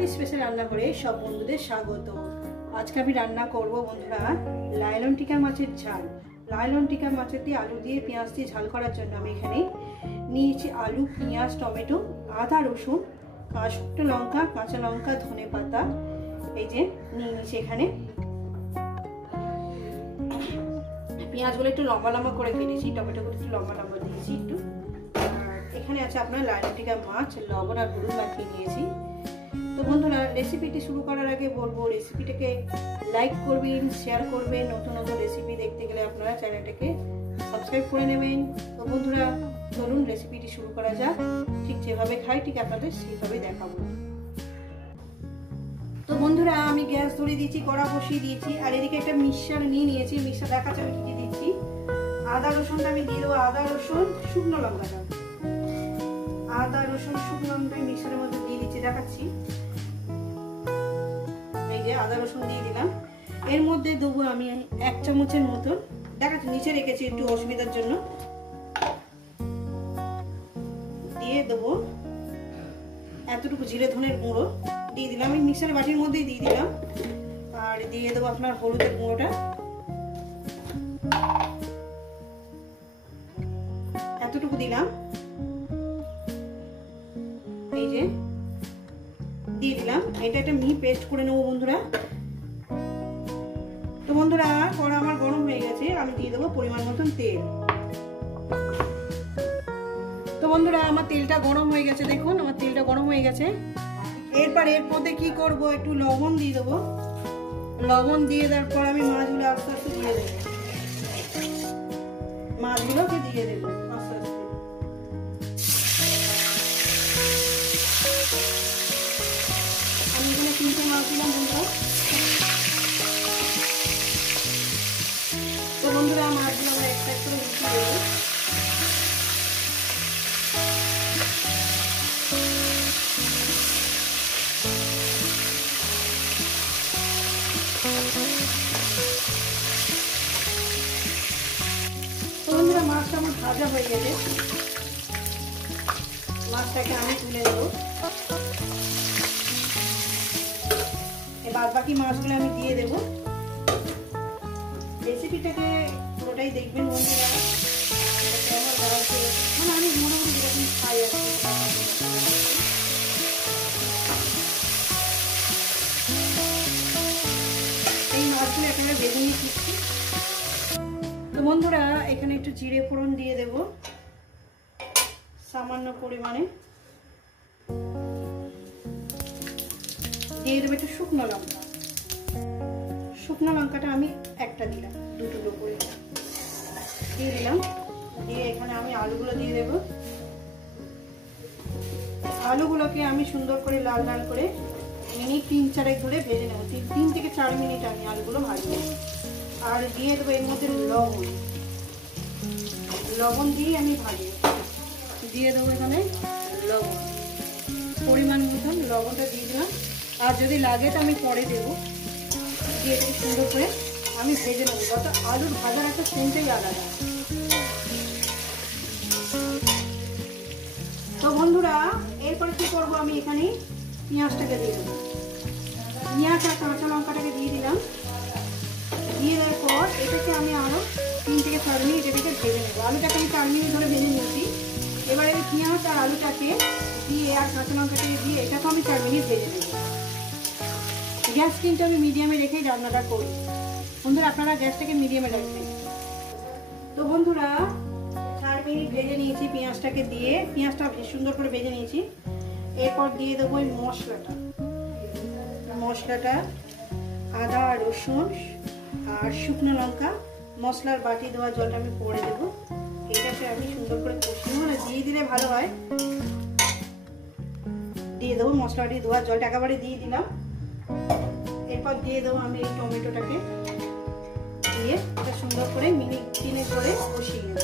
বাঙালি special রান্না করে সব বন্ধুদের স্বাগত। আজকে আমি রান্না করব বন্ধুরা লাইলন টিকা মাছের ঝাল। লাইলন টিকা মাছের দিয়ে আলু দিয়ে পেঁয়াজ দিয়ে ঝাল করার জন্য আমি এখানে নিয়েছি আলু, পেঁয়াজ, টমেটো, আদা, রসুন, শুকনো লঙ্কা, কাঁচা লঙ্কা, ধনে পাতা, এই যে নিয়ে নিয়েছি। এখানে পেঁয়াজগুলো একটু লম্বা লম্বা করে কেটেছি, টমেটোগুলো একটু লম্বা লম্বা দিয়েছি একটু। আর এখানে আছে আপনার লাইলন টিকা মাছ, লবণ আর হলুদ মাখিয়ে নিয়েছি। তো বন্ধুরা রেসিপিটি শুরু করার আগে বলবো রেসিপিটাকে লাইক করবেন, শেয়ার করবেন। নতুন নতুন রেসিপি দেখতে গেলে আপনারা চ্যানেলটাকে সাবস্ক্রাইব করে নেবেন। তো বন্ধুরা চলুন রেসিপিটি শুরু করা যাক। ঠিক যেভাবে খাই ঠিক আপনাদের সেইভাবে দেখাবো। তো বন্ধুরা আমি গ্যাস ধরে দিয়েছি, কড়া বসিয়ে দিয়েছি। আর এদিকে একটা মিক্সচার নিয়ে নিয়েছি। মিক্সচার দেখাচ্ছি আমি কি কি দিচ্ছি। আদা রসুনটা আমি দিয়ে দেবো, আদা রসুন শুকনো লঙ্কাটা, আদা রসুন শুকনো লঙ্কা মিক্সচারের মধ্যে দিয়ে দিচ্ছি, দেখাচ্ছি। এই যে আদা রসুন দিয়ে দিলাম। এর মধ্যে দেবো আমি 1 চামচের মতন, দেখাচ্ছি নিচে রেখেছি একটু অসুবিধার জন্য। দিয়ে দেবো এতটুকু জিরে ধনের গুঁড়ো দিয়ে দিলাম, আমি মিক্সার বাটির মধ্যেই দিয়ে দিলাম। আর দিয়ে দেবো আপনার হলুদের গুঁড়োটা এতটুকু দিলাম। এই যে দিয়ে দিলাম। এটা একটা মিহি পেস্ট করে নেবো বন্ধুরা। তো বন্ধুরা কড়া আমার গরম হয়ে গেছে, আমি দিয়ে দেবো পরিমাণ মতন তেল। তো বন্ধুরা আমার তেলটা গরম হয়ে গেছে, দেখুন আমার তেলটা গরম হয়ে গেছে। এরপর এর মধ্যে কি করব, একটু লবণ দিয়ে দেবো। লবণ দিয়ে দেওয়ার পর আমি মাছগুলো আস্তে আস্তে দিয়ে দেবো, মাছগুলোকে দিয়ে দেবো আস্তে আস্তে। আমি এখানে 3টে মাছ দিলাম বন্ধুরা। তো বন্ধুরা মাছগুলো আমরা এক সাইড করে উঠিয়ে দেবো। বন্ধুরা মাছটা আমার ভাজা হয়ে গেছে, মাছটাকে আমি তুলে দেবো। বাদ বাকি মাছগুলো আমি দিয়ে দেবো। রেসিপিটাকে পুরোটাই দেখবেন বন্ধুরা। আমার বাড়াতে মানে আমি মোটামুটি যেরকম খাই আর কি। এই মাছগুলো এখানে ভেজে নিয়ে দিচ্ছি। তো বন্ধুরা এখানে একটু জিরে ফোড়ন দিয়ে দেব সামান্য পরিমাণে, দিয়ে দেবো একটু শুকনো লঙ্কা। শুকনো লঙ্কাটা আমি একটা দিলাম, 2 টুকরো করে দিয়ে দিলাম। দিয়ে এখানে আমি আলুগুলো দিয়ে দেব। আলুগুলোকে আমি সুন্দর করে লাল লাল করে মিনিট 3-4 ধরে ভেজে নেব। 3 থেকে 4 মিনিট আমি আলুগুলো ভাজবো। আর দিয়ে দেবো এর মধ্যে লবণ, লবণ দিয়ে আমি ভাজবো। দিয়ে দেবো এখানে লবণ, পরিমাণ মতন লবণটা দিয়ে দিলাম। আর যদি লাগে তো আমি পরে দেবো। দিয়ে এটাকে সুন্দর করে আমি ভেজে নেবো, যত আলুর ভাজার একটা সেন্টটাই আলাদা। তো বন্ধুরা এরপরে কি করবো, আমি এখানে পেঁয়াজটাকে দিয়ে দেবো। পেঁয়াজ আর কাঁচা লঙ্কাটাকে দিয়ে দিলাম। দিয়ে দেওয়ার পর এটাকে আমি আরও 3 থেকে 4 মিনিট এটাকে ভেজে নেবো। আলুটাকে আমি 4 মিনিট ধরে ভেজে নিয়েছি। এবারে আমি পেঁয়াজ আর আলুটাকে দিয়ে আর কাঁচা লঙ্কাটাকে দিয়ে এটাকে আমি 4 মিনিট ভেজে নেব। গ্যাস কিন্তু আমি মিডিয়ামে রেখেই রান্নাটা করি বন্ধুরা, আপনারা গ্যাসটাকে মিডিয়ামে রাখবেন। তো বন্ধুরা 4 মিনিট ভেজে নিয়েছি পেঁয়াজটাকে দিয়ে, পেঁয়াজটা সুন্দর করে ভেজে নিয়েছি। এরপর দিয়ে দেবো এই মশলাটা আদা, রসুন আর শুকনো লঙ্কা, মশলার বাটি দেওয়া জলটা আমি পরে দেবো। এটাকে আমি সুন্দর করে কষিয়ে মানে দিয়ে দিলে ভালো হয়। দিয়ে দেবো মশলা বাটি দেওয়া জলটা একেবারে দিয়ে দিলাম। এরপর দিয়ে দেবো আমি এই টমেটোটাকে দিয়ে এটা সুন্দর করে মিনিট 3 করে কষিয়ে নেব।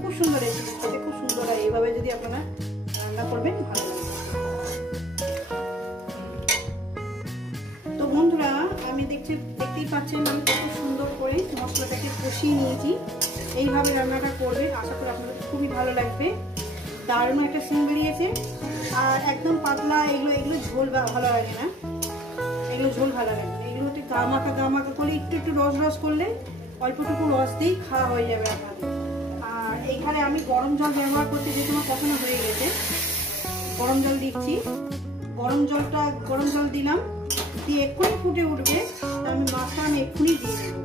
খুব সুন্দর রেসিপি, খুব সুন্দর। আর এইভাবে যদি আপনারা রান্না করবেন ভালো লাগবে। তো বন্ধুরা আমি দেখতেই পাচ্ছেন আমি কত সুন্দর করে মশলাটাকে কষিয়ে নিয়েছি। এইভাবে রান্নাটা করবেন, আশা করি আপনাদের খুবই ভালো লাগবে। দারুণ একটা সিন বেরিয়েছে। আর একদম পাতলা, এগুলো ঝোল ভালো লাগে না, এগুলো ঝোল ভালো লাগে না, এগুলো হচ্ছে গা মাখা করলে একটু রস করলে অল্পটুকু রস দিয়েই খাওয়া হয়ে যাবে আপনাদের। আর এইখানে আমি গরম জল ব্যবহার করতে, যেহেতু আমার কখনো হয়ে গেছে, গরম জল দিচ্ছি। গরম জল দিলাম, দিয়ে এক্ষুনি ফুটে উঠবে, আমি মাছটা এক্ষুনি দিয়ে দেবো।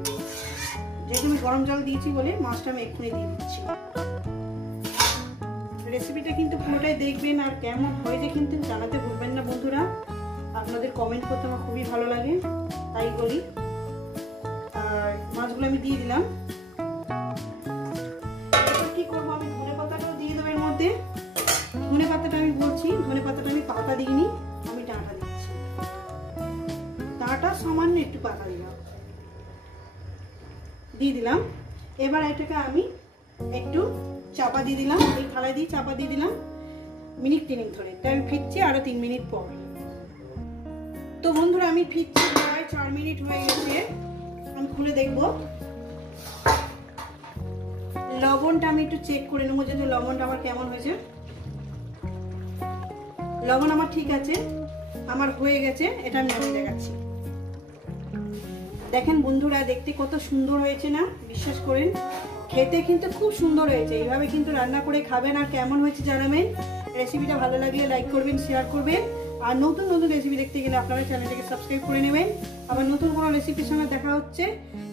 যেহেতু আমি গরম জল দিয়েছি বলে মাছটা আমি এক্ষুনি দিয়ে দিচ্ছি। রেসিপিটা কিন্তু পুরোটাই দেখবেন, আর কেমন হয়েছে কিন্তু জানাতে ভুলবেন না বন্ধুরা। আপনাদের কমেন্ট করতে আমার খুবই ভালো লাগে, তাই বলি। আর মাছগুলো আমি দিয়ে দিলাম। এবার কি করবো, আমি ধনে পাতাটাও দিয়ে দেবো এর মধ্যে। ধনে পাতাটা আমি বলছি, ধনে পাতাটা আমি পাতা দিইনি, আমি ডাঁটা দিচ্ছি। ডাঁটা সামান্য একটু পাতা দিয়ে দিলাম। এবার এটাকে আমি একটু চাপা দিয়ে দিলাম, এই থালায় দিয়ে চাপা দিয়ে দিলাম মিনিট 3 ধরে। তাই আমি ফিরছি আরো 3 মিনিট পর। তো বন্ধুরা আমি ফিরছি, প্রায় 4 মিনিট হয়ে গেছে। আমি খুলে দেখবো, লবণটা আমি একটু চেক করে নেবো যে লবণটা আমার কেমন হয়েছে। লবণ আমার ঠিক আছে, আমার হয়ে গেছে। এটা আমি নামিয়ে দেখাচ্ছি। দেখেন বন্ধুরা, দেখতে কত সুন্দর হয়েছে না? বিশ্বাস করেন, খেতে কিন্তু খুব সুন্দর হয়েছে। এইভাবে কিন্তু রান্না করে খাবেন, আর কেমন হয়েছে জানাবেন। রেসিপিটা ভালো লাগলে লাইক করবেন, শেয়ার করবেন। আর নতুন রেসিপি দেখতে গেলে আপনারা চ্যানেলটাকে সাবস্ক্রাইব করে নেবেন। আবার নতুন কোনো রেসিপির সঙ্গে দেখা হচ্ছে।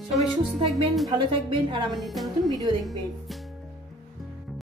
সবাই সুস্থ থাকবেন, ভালো থাকবেন, আর আমার নিত্য নতুন ভিডিও দেখবেন।